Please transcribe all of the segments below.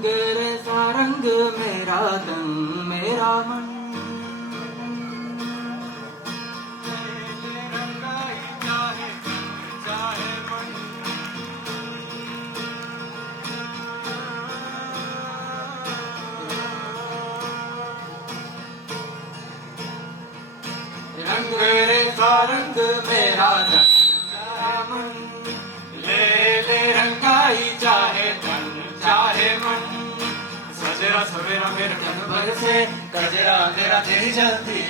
रंग सा रंग मेरा तन मेरा मन, रंग सा रंग मेरा तन मेरा मन, ले ले रंगाई चाहे तन चाहे मन। सजरा सवेरा मेरे तन भर से गजरा तेरा तेरी जलती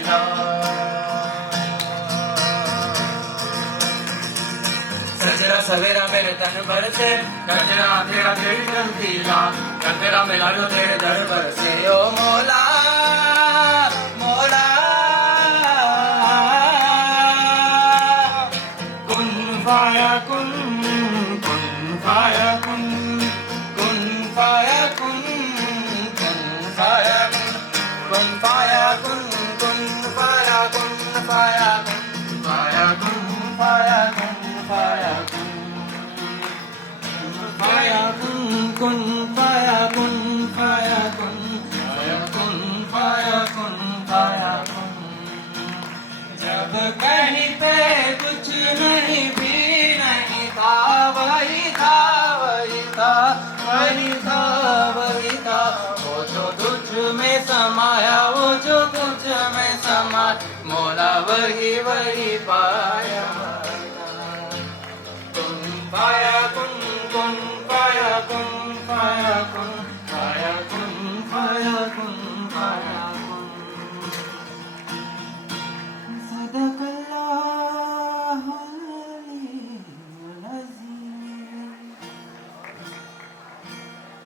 सजरा सवेरा मेरे तन भर से गजरा तेरा तेरी जलती तेरा मिला लो तेरे दर पर से ओ मौला मौला। कुन फाया कुन कुन फाया कुन कुन फाया कुन कुन फाया कुन फाया कुन कुन फाया कुन फाया कुन फाया कुन फाया कुन फाया कुन फाया कुन कुन फाया कुन फाया कुन फाया कुन फाया कुन फाया कुन। जब कहीं पे कुछ नहीं भी नहीं था वही था वही था वही था वही था। वो जो तुझ में समाया वो जो तुझ में समाया मौला वही वही पाया।